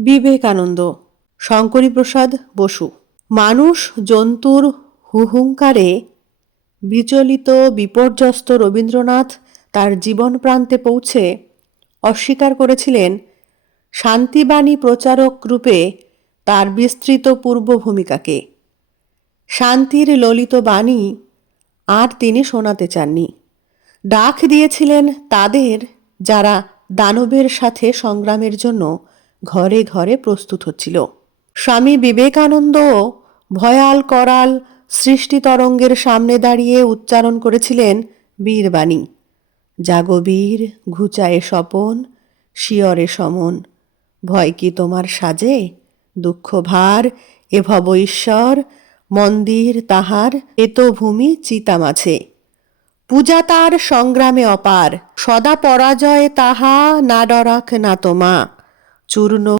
বিবেকানন্দ, শঙ্করীপ্রসাদ বসু। মানুষ জন্তুর হুহুঙ্কারে বিচলিত বিপর্যস্ত রবীন্দ্রনাথ তার জীবন প্রান্তে পৌঁছে অস্বীকার করেছিলেন শান্তিবাণী প্রচারক রূপে তার বিস্তৃত পূর্ব ভূমিকাকে। শান্তির ললিত বাণী আর তিনি শোনাতে চাননি। ডাক দিয়েছিলেন তাদের যারা দানবের সাথে সংগ্রামের জন্য ঘরে ঘরে প্রস্তুত হচ্ছিল। স্বামী বিবেকানন্দও ভয়াল করাল সৃষ্টি তরঙ্গের সামনে দাঁড়িয়ে উচ্চারণ করেছিলেন বীরবাণী। জাগো বীর, ঘুচায়ে স্বপন, শিয়রে সমন, ভয় কি তোমার সাজে, দুঃখ ভার এ ভব ঈশ্বর, মন্দির তাহার এত ভূমি চিতা মাঝে, পূজা তার সংগ্রামে অপার, সদা পরাজয় তাহা না ডরাক না তোমা, চূর্ণ